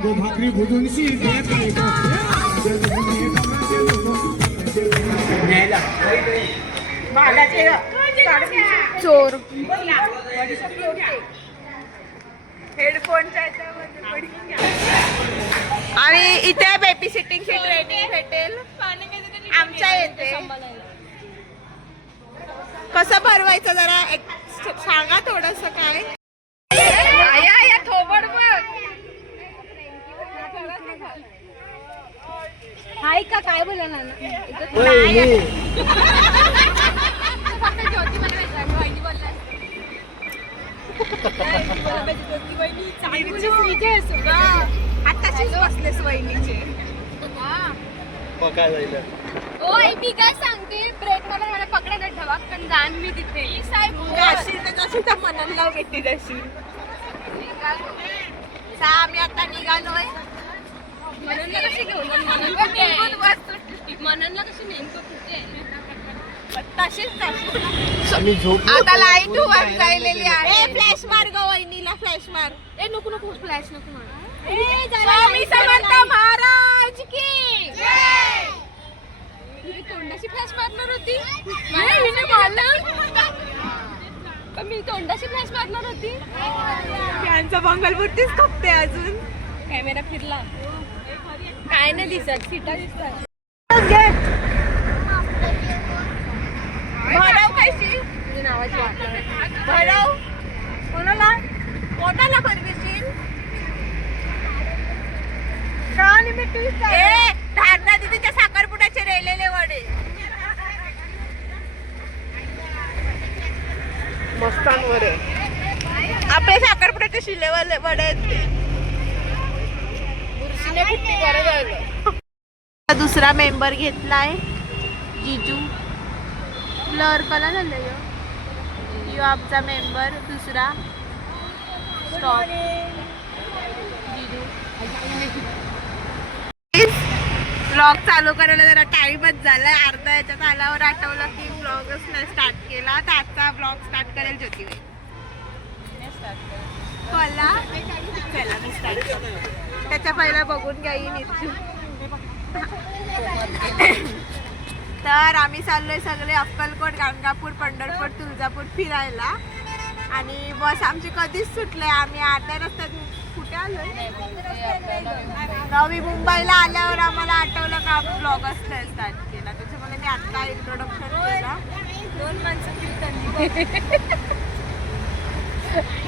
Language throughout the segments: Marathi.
गो भाकरी भुजून चोर हेडफोनच्या आणि इथे बेबी सिटिंगची ट्रेनिंग भेटेल आमच्या येते. कसं भरवायचं जरा एक सांगा थोडस काय. थोबड हाय का काय बोला ना आताशीच बसलेस वहिनीचे. मी काय सांगते ब्रेक मला पकडायला ठेवा पण दान मी तिथे मनन लाव भेटते तशी. आम्ही आता निघालोय. मननला कशी घेऊन मननला कशी नेमकं कुठे तशीच आता लाईट वर जायलेली आहे. फ्लॅश मार ग वहिनीला फ्लॅश मार. नको नको फ्लॅश नको मार. स्वामी समर्थ महाराज की तोंडाशी फ्लॅश मारणार होती. मी तोंडाशी फ्लॅश मारणार होती. त्यांचं मंगलमूर्तीच खपते अजून. कॅमेरा फिरला काय नाही दिसत सीटा दिसतात. भरव कशी तुझी नावाची भरव कोणाला कोणाला भरविशील. धारणा दिदीच्या साखरपुड्याचे रेलेले वडे मस्तांवर आपले साखरपुड्याचे शिलेवाले वडे आहेत. दुसरा मेंबर घेतलाय जिजू. ब्लर कला झालं यो आमचा मेंबर दुसरा स्टॉप जिजू. ब्लॉग चालू करायला जरा टाइमच झालाय. अर्धा याच्यात आल्यावर आठवलं की ब्लॉगच नाही स्टार्ट केला. तर आजचा ब्लॉग स्टार्ट करेल ज्योतिबाई. कला चला मी स्टार्ट करते. त्याच्या पहिला बघून घेईन. तर आम्ही चाललोय सगळे अक्कलकोट, गाणगापूर, पंढरपूर, तुळजापूर फिरायला. आणि बस आमची कधीच सुटले. आम्ही अर्ध्या रस्त्यात कुठे आलोय. नवी मुंबईला आल्यावर आम्हाला आठवलं का ब्लॉगच स्टार्ट केला. त्याच्यामुळे मी आता इंट्रोडक्शन केला. 2 माणसं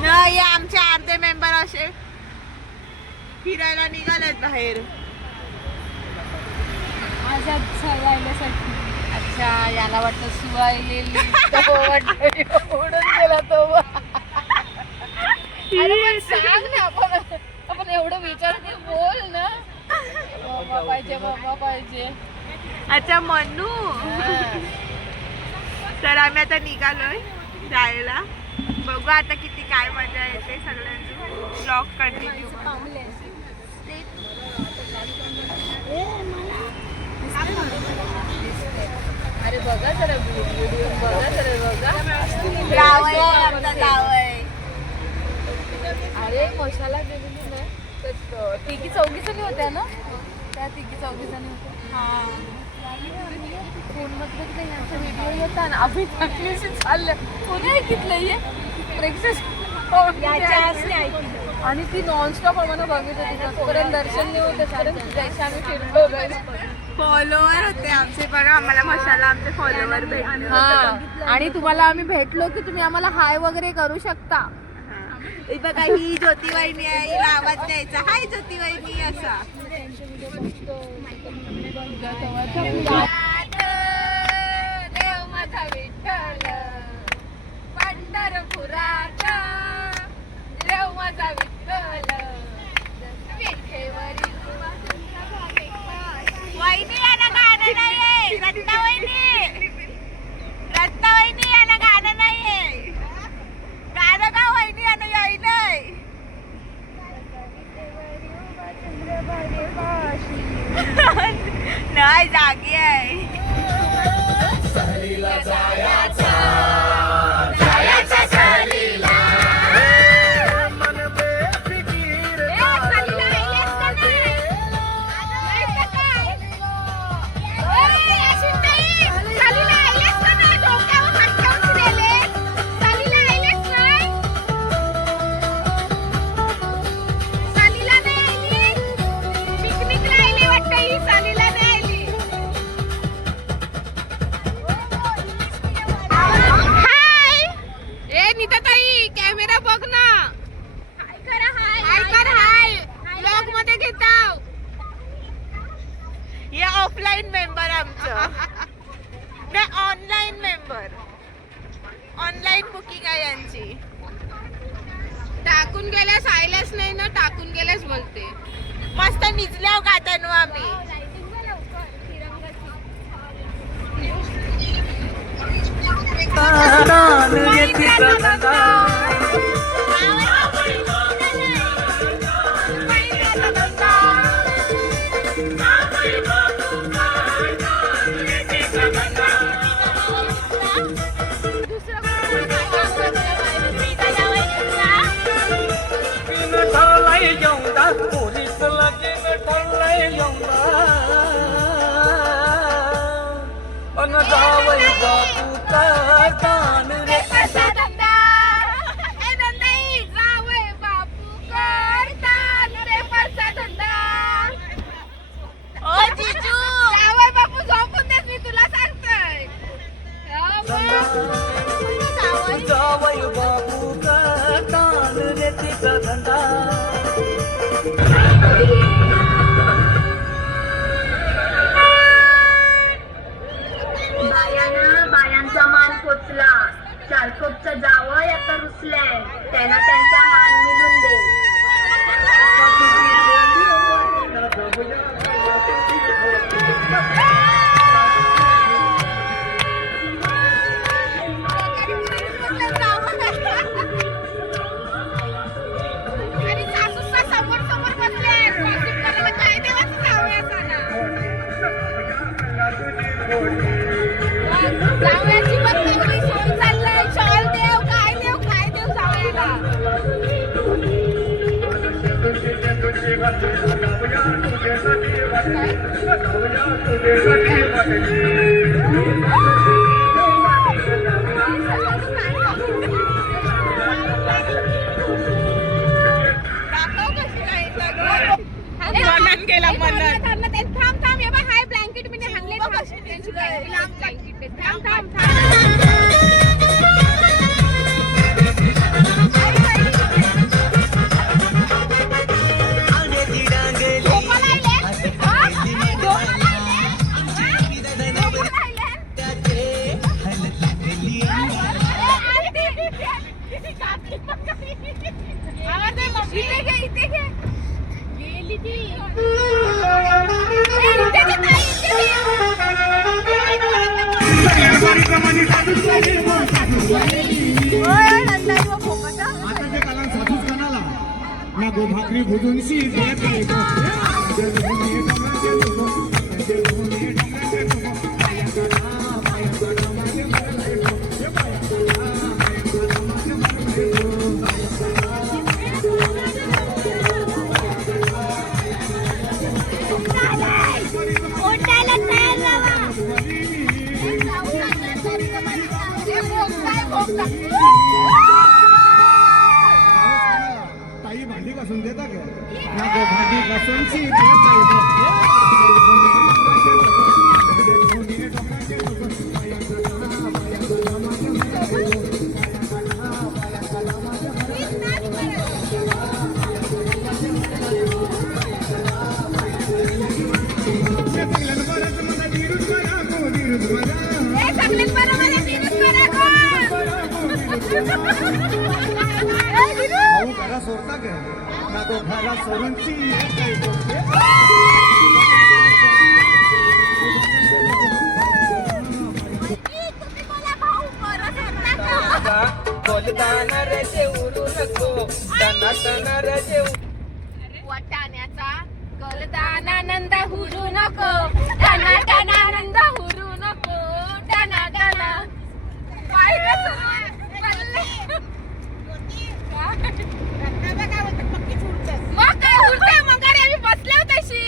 नाही आमचे अर्धे मेंबर असे फिरायला निघालेत बाहेर. अच्छा याला वाटतं सुवायलेली उडून गेला तो. अरे सांग ना आपण एवढं विचारते बोल ना. बाबा पाहिजे. अच्छा मनू. तर आम्ही आता निघालोय जायला. बघू आता किती काय मजा येते. सगळ्यांची ब्लॉग कंटिन्यू. अरे बघा जरा व्हिडिओ बघा जरा बघा. जावय अरे मशाला गेलेली ना तर तिघी चौघी जणी होत्या ना. त्या तिघी चौघी जणी होत्या. फोन मध्ये यांचा व्हिडिओ होता ना. आम्ही चांगलीशी चाललं कोणी ऐकितलं हे प्रेक्षक आणि ती नॉनस्टॉप आम्हाला बघत होती. पर्यंत दर्शन नाही होतं कारण जैसे आम्ही फिरलो. फॉलोवर होते आमचे. बघा आम्हाला मशाला आमचे फॉलोवर भेटले. आणि तुम्हाला आम्ही भेटलो की तुम्ही आम्हाला हाय वगैरे करू शकता. बघा ही ज्योतिवाहिनी आहे. हिला आवाज द्यायचा हाय ज्योतिवाहिनी असा. देव माझा विठ्ठल पंढरपुरात देव माझा विठ्ठल विठेवरी वहिनी याला गाणं नाहीये. रत्नावहिनी रत्नावहिनी याला गाणं नाहीये. गाणं का वहिनी यानं यायलंय. नाही जागी आहे. दिवस आयलाच नाही ना, टाकून गेलेच बोलते. मस्त निजल्याव गातानो आम्ही. बायांचा मान पोचला. चारकोपचा जावं आता रुसले, त्यांना त्यांचा मान मिळून दे. जावयाची बदनामी सोड चाललंय. शॉल देव, काय देव, काय देव जावयाला. गेला मनन. थांब थांब, हे बघ हाय ब्लँकेट मी हाणले. थांब थांब थांब. आता ते काला सासूच कणाला ना गो भाकरी भुजून शी देत आहे गो. ताई भांडी घासून देता का ना गो भांडी घासून शी देत आहे भाऊ घरा सोडता का ना गो घरा सोडून शी देत आहे गो. वाटाण्याचा गलदानानंद हुरू नको, टाना टानानंद हुरू नको, टाना टाना. काय रे सुरू? बल्ले. मग काय हुरते मग अरे आम्ही बसल्या तशी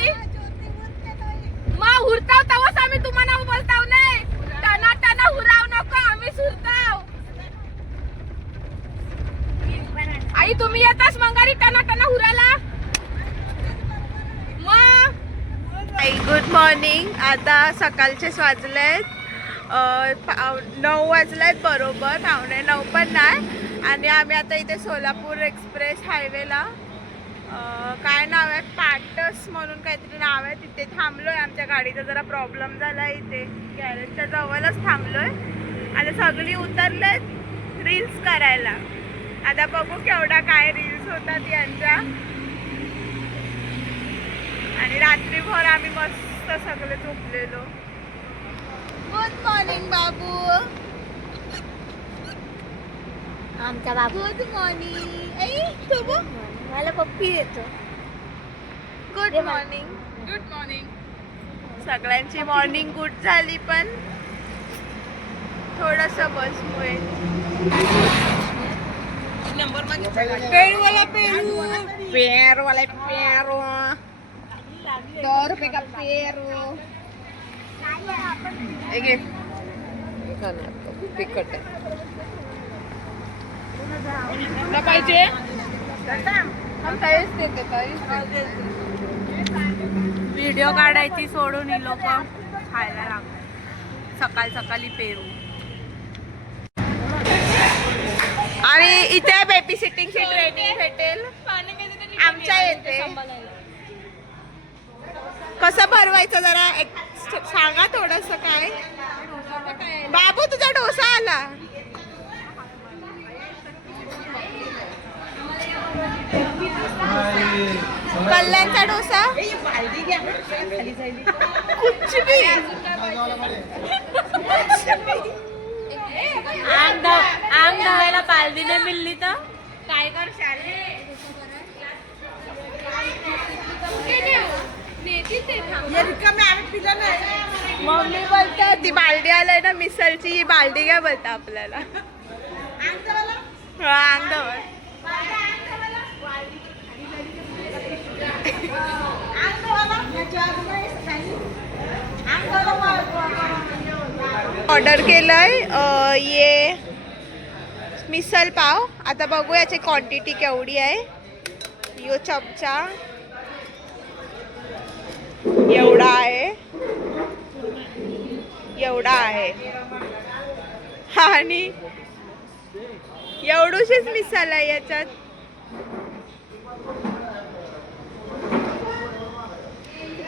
मग हुरताव तवच आम्ही तुम्हाला बोलताव नाही. टाना टाना हुराव नको, आम्ही सुरताव. आई तुम्ही येताच मंगारी टाना टाना हुराला. Good morning. आता सकाळचेच वाजलेत 9 वाजलेत बरोबर, 8:45 पण नाही. आणि आम्ही आता इथे सोलापूर एक्सप्रेस हायवेला काय नाव आहे, पाटस म्हणून काहीतरी नाव आहे, तिथे थांबलोय. आमच्या गाडीचा जरा प्रॉब्लेम झाला, इथे गॅरेजच्या जवळच थांबलोय. आणि सगळी उतरलेत रील्स करायला. आता बघू केवढा काय रील्स होतात यांच्या. आणि रात्रीभर आम्ही मस्त सगळे झोपलेलो. गुड मॉर्निंग बाबू. आमचा बाबू गुड मॉर्निंग. मला पप्पी देतो. Good morning. Good morning. सगळ्यांची मॉर्निंग गुड झाली पण थोडस बसमुळे. पेरूवाला पेरू. पेरूवाला पेरू. 2 रुपये का पेरू. तिखट पाहिजे. व्हिडिओ काढायची सोडून ही लोक खायला लागतात सकाळी सकाळी पेरू. आणि इथे बेबी सिटिंगची ट्रेनिंग भेटेल आमच्या येते. कसं भरवायचं जरा एक सांगा थोडस. काय बाबू तुझा डोसा आला. कल्याणचा डोसा. कुछ भी. आंग धावायला पालदी नाही मिळली तर काय करशाल. मम्मी बोलते ती बालडी आलाय ना मिसळची, ही बालडी काय बोलता आपल्याला. अंग धवाल. ऑर्डर केलंय ये मिसल पाव. आता बघू याची क्वांटिटी केवढी आहे. यो चमचा एवढा आहे, एवढा आहे. आणि एवढूशीच मिसल आहे याच्यात.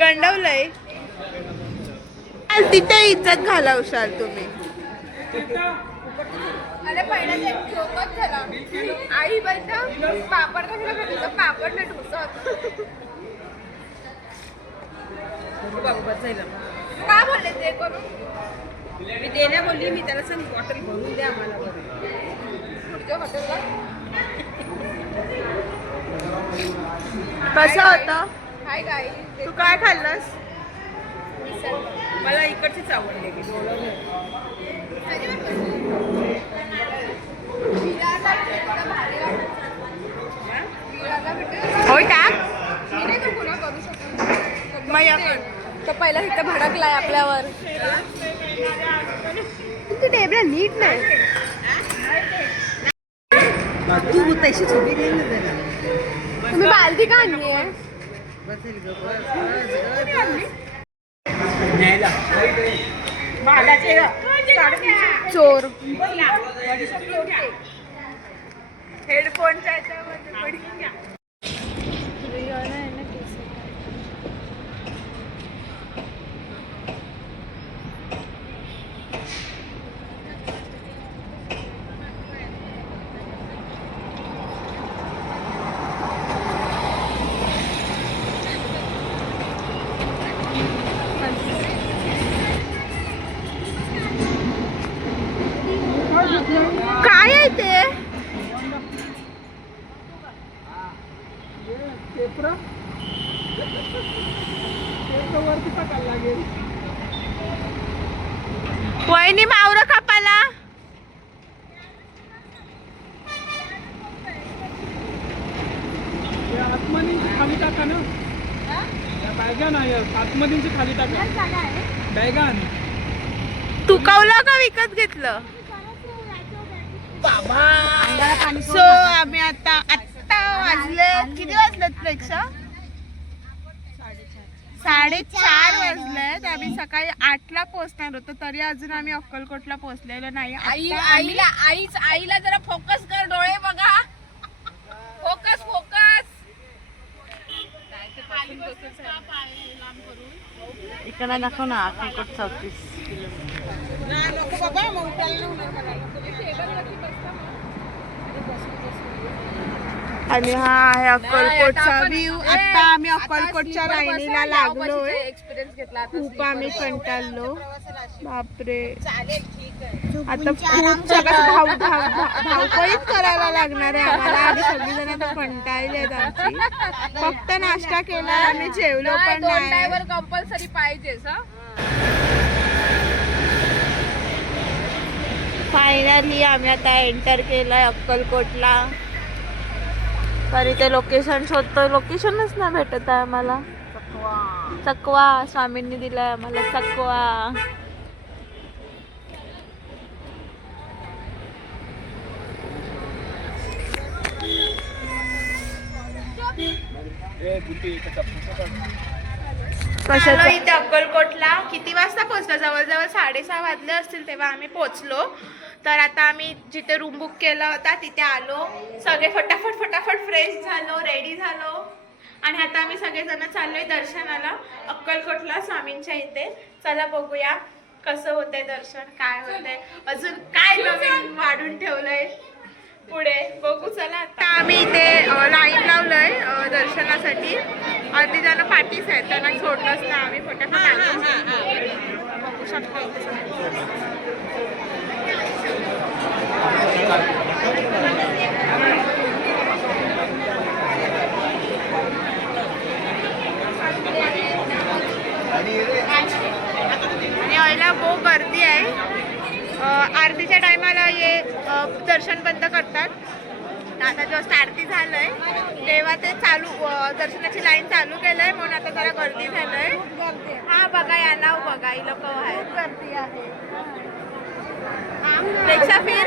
गंडवलंय. तिथे इज्जत घालवशाल तुम्ही. अरे पहिला जोकच झाला. आई बोलता पापड कशाला भेटलं. पापड नाही डोसा का बोलले ते करून. मी देण्या बोलली. मी त्याला सांग बॉटल भरून द्या आम्हाला पुढच्या हॉटेलला. कसं होतं. हाय गाई. तू काय खाल्लंस. मला इकडचीच आवडली. होय टाक. मी नाही तर पुन्हा करू शकतो. मग याकडे. तो पहिला इथं भडकलाय आपल्यावर. तू टेबल नीट नाही. तू तशी छोटी नाही ना त्याला. तुम्ही बालदी का आणली आहे. बसेल ग चोर. हेडफोनच्या याच्यामध्ये पडून घ्या. काय आहे ते. वहिनी मावरं कापाला. आत्मदींची खाली टाका ना. बॅगन आहे आत्मदींची खाली टाका. बॅगन तुकवलं का विकत घेतलं. सो आम्ही आता वाजले. किती वाजलेत प्रेक्षा. 4:30 वाजलेत. आम्ही सकाळी 8ला पोहोचणार होतो तरी अजून आम्ही अक्कलकोटला पोहोचलेलो नाही. आईला जरा फोकस कर. डोळे बघा. Focus focus. इकडे दाखव ना. अक्कलकोट 34 नको बाबा. मग आणि हा आहे अक्कलकोटचा व्ह्यू. आता आम्ही अक्कलकोटच्या लाईनीला लागलोय. एक्सपिरियन्स घेतला आता खूप आम्ही कंटाळलो. बापरे, आता खूप सगळं धावपळीच करायला लागणार आहे आम्हाला. आणि सगळीजण आता कंटाळली आहेत आमची. फक्त नाश्ता केला, आम्ही जेवलो पण नाही. ड्रायव्हर कंपल्सरी पाहिजेच हा. फायनली आम्ही आता एंटर केलंय अक्कलकोटला. तरी ते लोकेशन शोधतोय, लोकेशनच नाही भेटत आहे आम्हाला. चकवा स्वामींनी दिलाय आम्हाला चकवा. कशाला इथे अक्कलकोटला किती वाजता पोहोचलो? जवळजवळ 6:30 वाजले असतील तेव्हा आम्ही पोहोचलो. तर आता आम्ही जिथे रूम बुक केला होता तिथे आलो. सगळे फटाफट फ्रेश झालो, रेडी झालो. आणि आता आम्ही सगळेजण चाललोय दर्शनाला अक्कलकोटला स्वामींच्या इथे. चला बघूया कसं होतंय दर्शन, काय होतंय, अजून काय नवीन वाढून ठेवलंय पुढे बघू. चला आता आम्ही इथे लाईन लावलंय दर्शनासाठी. अर्धी जण पाठीच आहेत, त्यांना सोडलंच ना आम्ही. फटाफट आलो. बघू शकतो आणि यायला खूप गर्दी आहे. आरतीच्या टायमाला हे दर्शन बंद करतात. आता जस्ट आरती झालंय तेव्हा ते चालू दर्शनाची लाईन चालू केलंय म्हणून आता जरा गर्दी झालंय. हा बघा, या नाव बघा, ही लोक आहेत, गर्दी आहे. रिक्षा फिर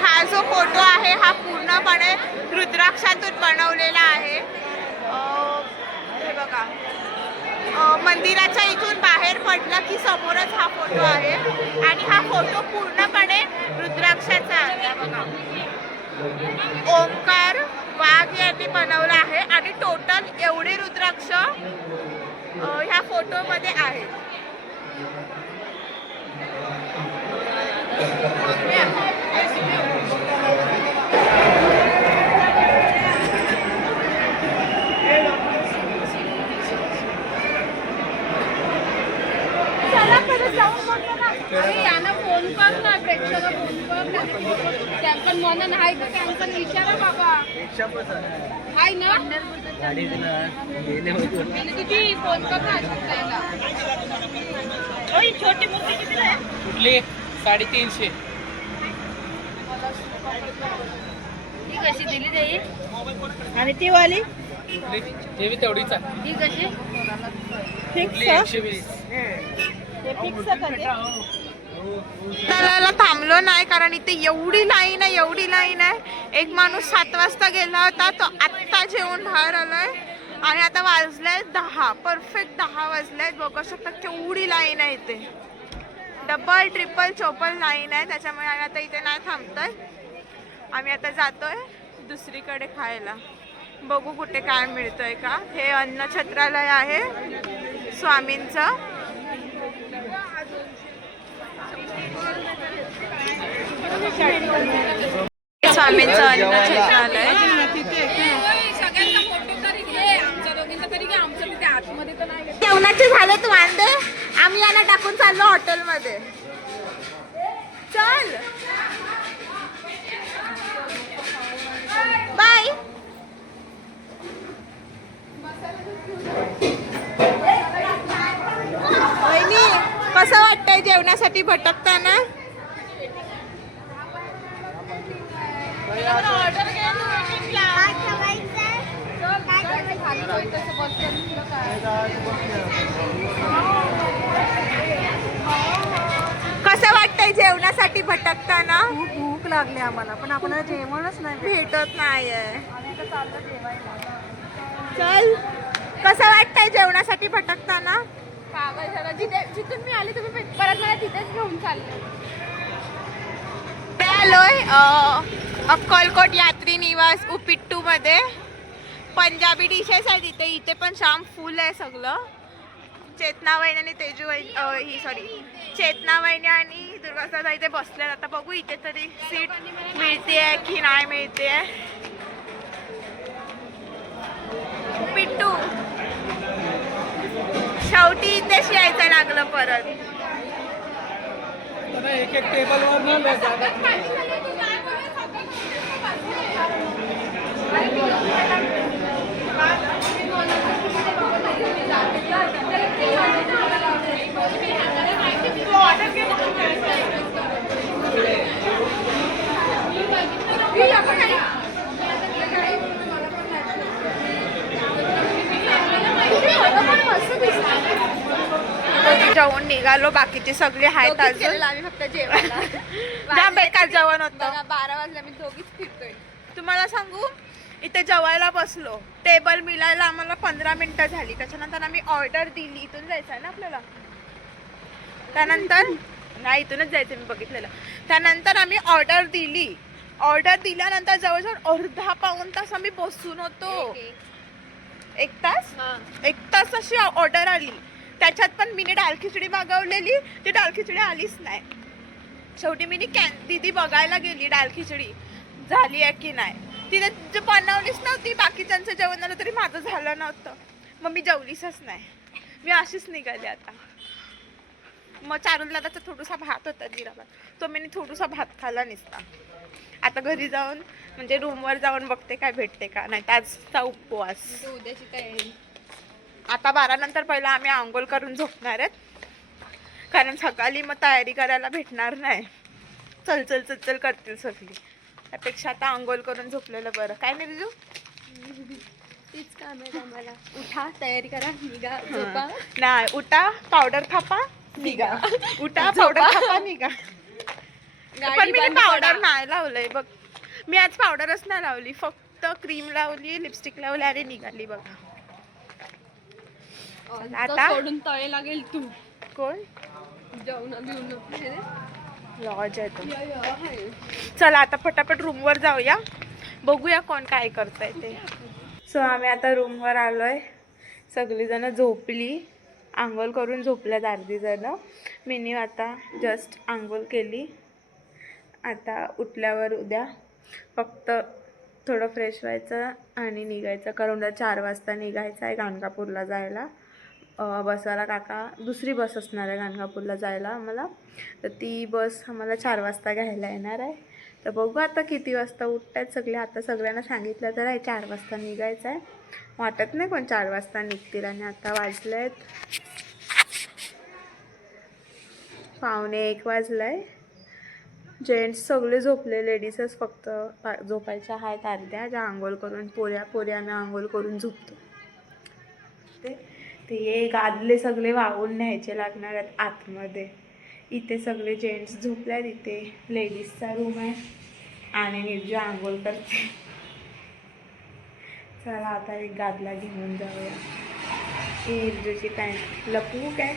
हा जो फोटो आहे हा पूर्णपणे रुद्राक्षातून बनवलेला आहे. हे बघा, मंदिराच्या इथून बाहेर पडलं की समोरच हा फोटो आहे. आणि हा फोटो पूर्णपणे रुद्राक्षाचा आहे. बघा, ओंकार वाघ यांनी बनवला आहे. आणि टोटल एवढे रुद्राक्ष ह्या फोटोमध्ये आहेत. यांना फोन कर ना, प्रेक्षक फोन कर. कॅम्पन म्हणून आहे का? कॅम्पन विचारा बाबा, आहे ना तुझी? फोन कर ना अशोकला. छोटी मूर्ती किती आहे? कुठली? 350. ही कशी दिली जाईल? आणि ती वाली ते बी तेवढीच आहे. ही कशी? फिक्स 120. त्याला थांबलो नाही कारण इथे एवढी लाईन आहे. एक माणूस 7 वाजता गेला होता, तो आत्ता जेवून बाहेर आलाय. आणि आता वाजले 10, परफेक्ट 10 वाजलेत. बघू शकता केवढी लाईन आहे इथे. डबल ट्रिपल चोपल लाईन आहे. त्याच्यामुळे आम्ही आता इथे नाही थांबतोय. आम्ही आता जातोय दुसरीकडे खायला. बघू कुठे काय मिळतंय का. हे अन्न छत्रालय आहे स्वामींचं. स्वामींचं अन्न छत्रालय. सगळ्यांचा फोटो तरी घे, आमच्या दोघींचा तरी घे. आमचं तिथे आतमध्ये तर नाही. जेवणाचे झालेत वांदे. आम्ही याला टाकून चाललो हॉटेलमध्ये. चल खाली जाऊन तसं बसलं तुला काय कसं वाटतंय जेवणासाठी भटकताना? खूप भूक लागली आम्हाला पण आपल्याला जेवणच नाही भेटत नाहीये. आम्ही आता चाललो जेवायला. चल, कसं वाटतंय जेवणासाठी भटकताना? पागल झालं जिथून मी आले तुम्ही परत मला तिथेच घेऊन चालले. आलोय अक्कलकोट यात्री निवास उपिट्टू मध्ये. पंजाबी डिशेस आहेत इथे. इथे पण शाम फुल आहे सगळं. चेतना वहिनी आणि तेजू वहिनी चेतना वहिनी आणि दुर्गा इथे बसल्यात. आता बघू इथे तरी सीट मिळते की नाही मिळते. पिट्टू शेवटी इथेच यायचं लागलं परत. एक एक टेबलवर न जागा जेवण निघालो. बाकीचे सगळे आहेत अजून. आम्ही फक्त जेवायला जाम बेकार जेवण होतं. 12 वाजले मी दोघीच फिरतोय. तुम्हाला सांगू इथे जेवायला बसलो. टेबल मिळायला आम्हाला 15 मिनिटं झाली. त्याच्यानंतर आम्ही ऑर्डर दिली. इथून जायचं आहे ना आपल्याला. त्यानंतर नाही इथूनच जायचं मी बघितलेलं. त्यानंतर आम्ही ऑर्डर दिली. ऑर्डर दिल्यानंतर जवळजवळ अर्धा पाऊण तास आम्ही बसून होतो. एक तास अशी ऑर्डर आली. त्याच्यात पण मी डाळ खिचडी मागवलेली. ती डाळ खिचडी आलीच नाही. शेवटी मी दीदी बघायला गेली डाळ खिचडी झाली आहे की नाही. तिने जे बनवलीच नव्हती. बाकीच्यांचं जेवण झालं तरी माझं झालं नव्हतं. मग मी जेवलीच नाही. मी अशीच निघाली आता. मग चारुल दादाचा थोडासा भात होता जिरा भात. तो मी थोडासा भात खाल्ला नसता. आता घरी जाऊन म्हणजे रूमवर जाऊन बघते काय भेटते का नाही. त्याचा उपवास. उद्याची तयारी. आता 12 नंतर पहिला आम्ही आंघोळ करून झोपणार आहेत. कारण सकाळी मग तयारी करायला भेटणार नाही. चल चल चल चल करतील सगळी. त्यापेक्षा आता आंघोळ करून झोपलेलं बरं. काय नाही रिजू? तीच काम आहे आम्हाला. उठा तयारी करा निघा झोपा. नाही उठा पावडर थापा निघा. उठा पावडर थापा निघा. पण मी पावडर नाही लावलंय बघ. मी आज पावडरच नाही लावली. फक्त क्रीम लावली लिपस्टिक लावली आणि निघाली बघा. आता सोडून तळे लागेल तू. कोण जेवण बिवून लॉज आहे तो. चला आता फटाफट रूमवर जाऊया. बघूया कोण काय करतंय ते. सो आम्ही आता रूमवर आलोय. सगळीजणं झोपली. आंघोळ करून झोपल्यात अर्धी जणं. मीनी आता जस्ट आंघोळ केली. आता उठल्यावर उद्या फक्त थोडं फ्रेश व्हायचं आणि निघायचं. कारण उद्या 4 वाजता निघायचं आहे गाणगापूरला जायला. बसवाला काका दुसरी बस असणार आहे गाणगापूरला जायला आम्हाला. तर ती बस आम्हाला 4 वाजता घ्यायला येणार आहे. तर बघू आता किती वाजता उठतात सगळे. आता सगळ्यांना सांगितलं तर आहे 4 वाजता निघायचं आहे. वाटत नाही कोण 4 वाजता निघतील. आणि आता वाजले आहेत 1:45 वाजलाय. जेंट्स सगळे झोपले. लेडीजच फक्त झोपायच्या आहेत अर्ध्या. ज्या आंघोळ करून पोऱ्या आम्ही आंघोळ करून झोपतो. ते हे गादले सगळे वाहून न्यायचे लागणार आहेत आतमध्ये. इथे सगळे जेंट्स झोपल्यात. इथे लेडीजचा रूम आहे आणि निर्जू आंघोळ करते. चला आता एक गादला घेऊन जाऊया. निर्जूची पॅन्ट लपवू काय?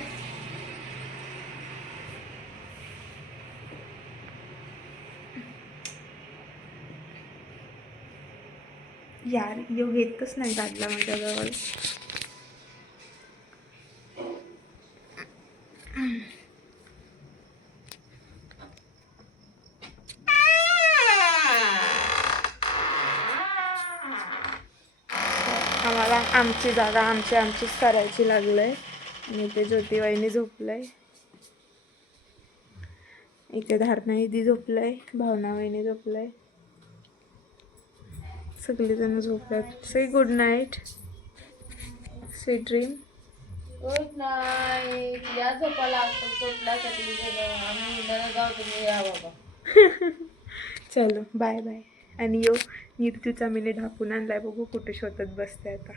यार यो घेतच नाही गादला माझ्याजवळ. आम्हाला आमची जागा आमचीच करायची लागलंय. आणि इथे ज्योती वहिनी झोपलंय. इथे धारणा दिदी झोपलंय. भावना वहिनी झोपलंय. सगळेजण झोपल्यात. Say good night. Sweet dream. Good night. या झोपायला कुठला सगळी जण. आम्ही उद्याला जाऊ तुम्ही या बाबा. चलो बाय बाय. आणि यो निर्जूचा मीने ढापून आणलाय. बघू कुठे शोधत बसते आता.